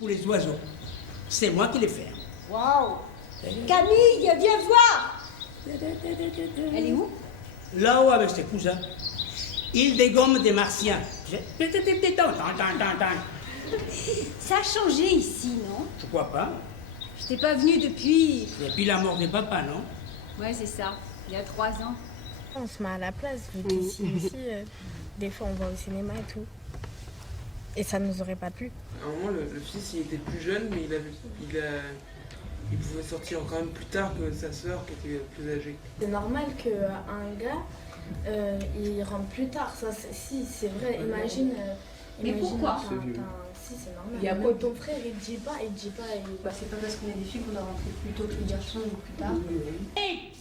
pour les oiseaux. C'est moi qui les fais. Waouh! Camille, viens voir! Elle est où? Là-haut avec ses cousins. Ils dégomment des martiens. Ça a changé ici, non? Je crois pas. Je t'ai pas venu depuis... Depuis la mort de papa, non? Ouais, c'est ça. Il y a 3 ans. On se met à la place, vu qu'ici, aussi, des fois on va au cinéma et tout. Et ça nous aurait pas plu. À un moment, le fils, il était plus jeune, mais il pouvait sortir quand même plus tard que sa sœur qui était plus âgée. C'est normal qu'un gars, il rentre plus tard. Ça, si, c'est vrai. Imagine. Mais pourquoi? Si, c'est normal. Il y a Même quoi ton frère, il dit pas. Bah, c'est pas parce qu'on est des filles qu'on doit rentrer plus tôt que les garçons ou plus tard. Hey,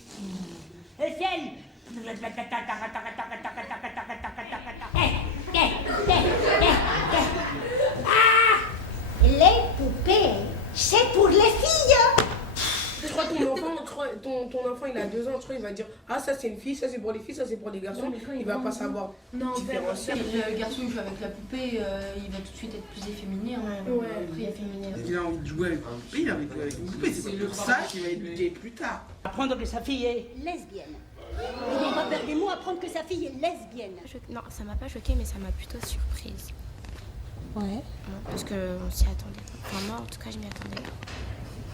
Les poupées, c'est pour les filles! Je crois que ton enfant il a 2 ans, je crois il va dire ah ça c'est une fille, ça c'est pour les filles, ça c'est pour les garçons. Il va pas savoir différencier. Le garçon il joue avec la poupée, il va tout de suite être plus efféminé. Ouais. Après il a féminé. Il a envie de jouer avec une poupée, avec une poupée. C'est pour ça qu'il va éduquer plus tard. apprendre que sa fille est... Lesbienne. Il n'a pas peur des mots, apprendre que sa fille est lesbienne. Non, ça m'a pas choquée, mais ça m'a plutôt surprise. Ouais. Parce qu'on s'y attendait. Enfin, moi, en tout cas, je m'y attendais.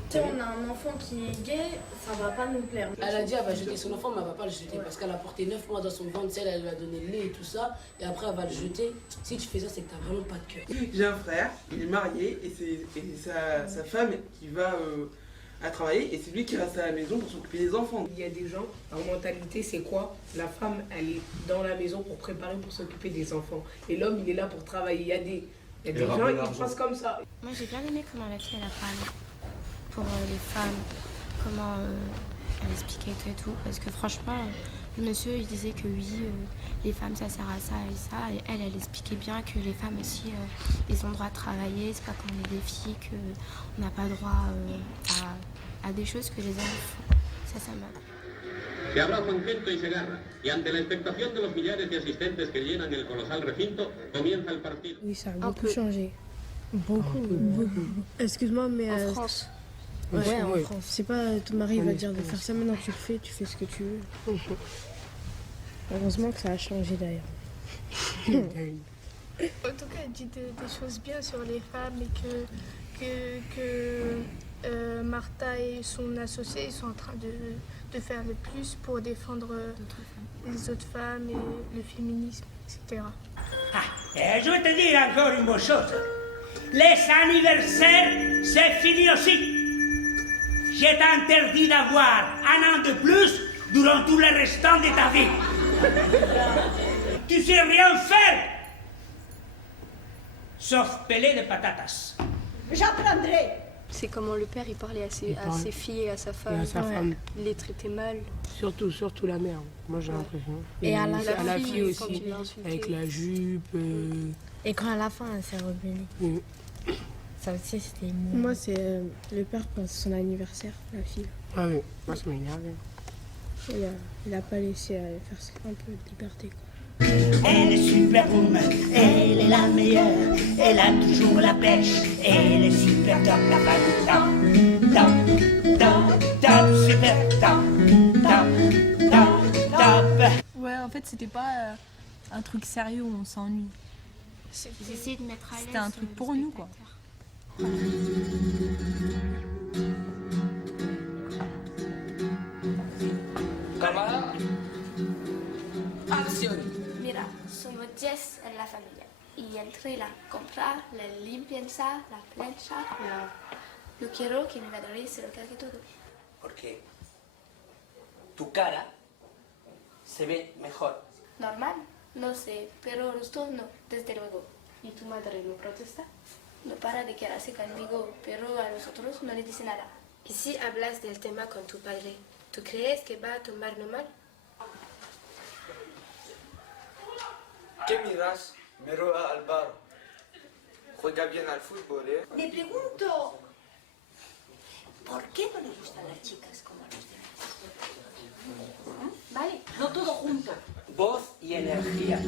Si on a un enfant qui est gay, ça va pas nous plaire. Elle a dit qu'elle va jeter son enfant, mais elle va pas le jeter parce qu'elle a porté 9 mois dans son ventre, elle lui a donné le lait et tout ça, et après elle va le jeter. Si tu fais ça, c'est que t'as vraiment pas de cœur. J'ai un frère, il est marié et c'est sa femme qui va à travailler et c'est lui qui reste à la maison pour s'occuper des enfants. Il y a des gens, leur mentalité c'est quoi? La femme elle est dans la maison pour préparer, pour s'occuper des enfants. Et l'homme il est là pour travailler. Il y a des gens qui pensent comme ça. Moi, j'ai bien aimé comment la fille, elle a parlé pour les femmes, comment elle expliquait tout et tout. Parce que franchement, le monsieur, il disait que oui, les femmes, ça sert à ça et ça. Et elle expliquait bien que les femmes aussi, ils ont le droit de travailler. C'est pas quand on est des filles qu'on n'a pas droit à des choses que les hommes font. Ça m'a... Se habla Juancento y Segarra, y ante la expectación de los millares de asistentes que llenan el colosal recinto, comienza el partido. Oui, ça a beaucoup changé. Beaucoup. Excuse-moi, mais... En France. Ouais, en France. C'est pas ton mari va dire de faire ça, maintenant tu le fais ce que tu veux. Heureusement que ça a changé d'ailleurs. En tout cas, elle dit des choses bien sur les femmes et que Martha et son associé ils sont en train de faire le plus pour défendre les autres femmes et le féminisme, etc. Et je vais te dire encore une bonne chose. Les anniversaires, c'est fini aussi. Je t'interdis d'avoir un an de plus durant tout le restant de ta vie. Tu sais rien faire. Sauf peler des patatas. J'apprendrai. C'est comment le père il parlait à ses filles et à sa femme. Et à sa femme. Il les traitait mal. Surtout la mère, moi j'ai l'impression. Et à la fille quand aussi, il l'a insultée. avec la jupe. Et quand à la fin, elle s'est rebellée. Oui. Ça aussi, c'était émouvant. Moi, c'est le père pour son anniversaire, la fille. Ah oui, moi ça m'a énervé. Il a pas laissé faire un peu de liberté, quoi. Elle est superwoman, elle est la meilleure, elle a toujours la pêche, elle est super top, la femme top, super top. Ouais, en fait, c'était pas un truc sérieux où on s'ennuie. Ils essayaient de mettre à l'aise. C'était un truc pour nous, quoi. Cámara. Acción. Mira, somos 10 en la familia. Y entre la comprar, la limpieza, la plancha, yo quiero que mi madre se lo cargue todo. Porque tu cara se ve mejor. Normal, no sé, pero los dos no, desde luego. ¿Y tu madre no protesta? No para de quedarse conmigo, pero a los otros no le dice nada. ¿Y si hablas del tema con tu padre? ¿Tú crees que va a tomarlo mal? ¿Qué miras? Miro al bar. Juega bien al fútbol, ¿eh? Me pregunto, ¿por qué no le gustan las chicas como a los demás? ¿Vale? No todo junto. Voz y energía.